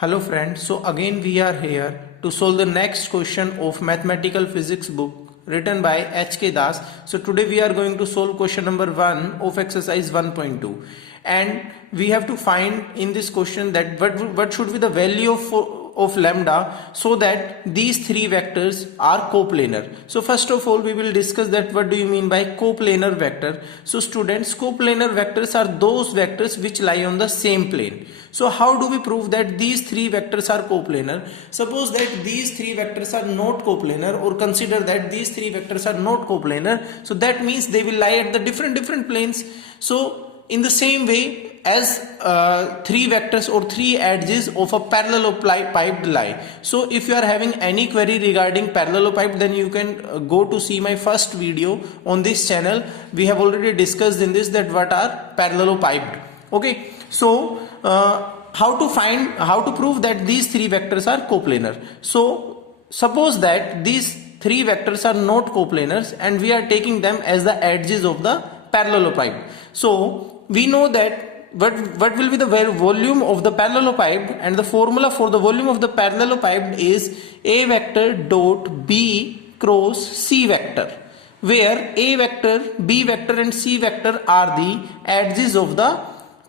Hello friends, so again we are here to solve the next question of mathematical physics book written by H.K. Das. So today we are going to solve question number 1 of exercise 1.2 and we have to find in this question that what should be the value of lambda so that these three vectors are coplanar. So first of all we will discuss that what do you mean by coplanar vector. So students, coplanar vectors are those vectors which lie on the same plane. So how do we prove that these three vectors are coplanar? Suppose that these three vectors are not coplanar, or consider that these three vectors are not coplanar, so that means they will lie at the different planes. So in the same way as three vectors or three edges of a parallelopiped lie. So if you are having any query regarding parallelopiped, then you can go to see my first video on this channel. We have already discussed in this that what are parallelopiped. Okay, so how to prove that these three vectors are coplanar. So suppose that these three vectors are not coplanars and we are taking them as the edges of the parallelopiped. So we know that what will be the volume of the parallelopiped, and the formula for the volume of the parallelopiped is A vector dot B cross C vector, where A vector, B vector and C vector are the edges of the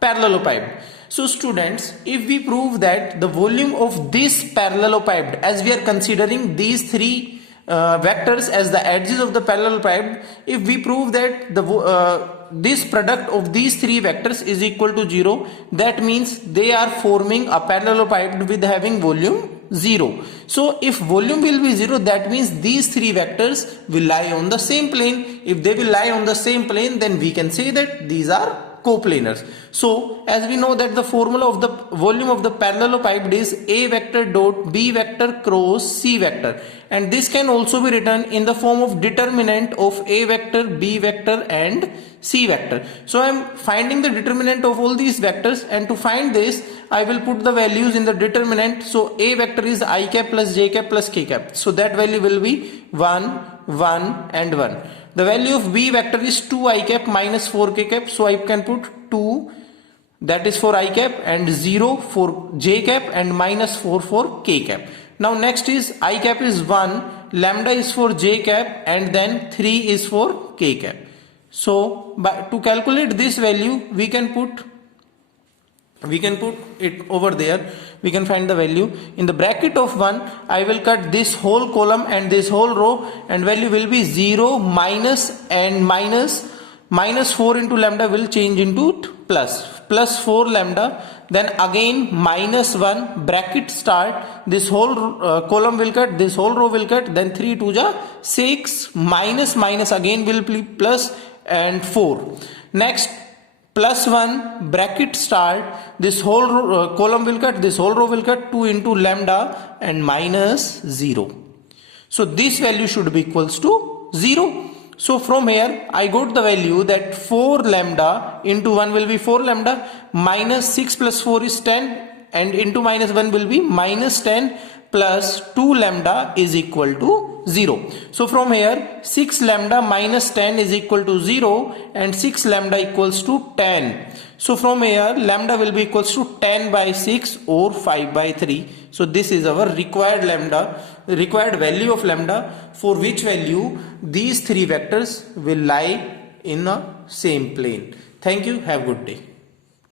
parallelopiped. So students, if we prove that the volume of this parallelopiped, as we are considering these three vectors as the edges of the parallelopiped, if we prove that this product of these three vectors is equal to 0, that means they are forming a parallelopiped with having volume 0. So if volume will be 0, that means these three vectors will lie on the same plane. If they will lie on the same plane, then we can say that these are coplanars. So as we know that the formula of the volume of the parallelopiped is A vector dot B vector cross C vector, and this can also be written in the form of determinant of A vector, B vector and C vector. So I am finding the determinant of all these vectors, and to find this I will put the values in the determinant. So A vector is I cap plus j cap plus k cap, so that value will be 1, 1 and 1. The value of B vector is 2 cap minus 4 cap, so I can put 2, that is for I cap, and 0 for j cap and minus 4 for k cap. Now next is I cap is 1, lambda is for j cap, and then 3 is for k cap. So to calculate this value we can put it over there. We can find the value in the bracket of 1. I will cut this whole column and this whole row, and value will be 0, minus and minus. Minus 4 into lambda will change into plus 4 lambda, then again minus 1, bracket start, this whole column will cut, this whole row will cut, then 3 2 ja 6, minus again will be plus, and 4. Next plus 1, bracket start, this whole column will cut, this whole row will cut, 2 into lambda and minus 0. So this value should be equals to 0. So from here I got the value that 4 lambda into 1 will be 4 lambda, minus 6 plus 4 is 10, and into minus 1 will be minus 10, plus 2 lambda is equal to 0. So from here 6 lambda minus 10 is equal to 0, and 6 lambda equals to 10. So from here lambda will be equals to 10 by 6 or 5 by 3. So this is our required value of lambda, for which value these three vectors will lie in the same plane. Thank you. Have a good day.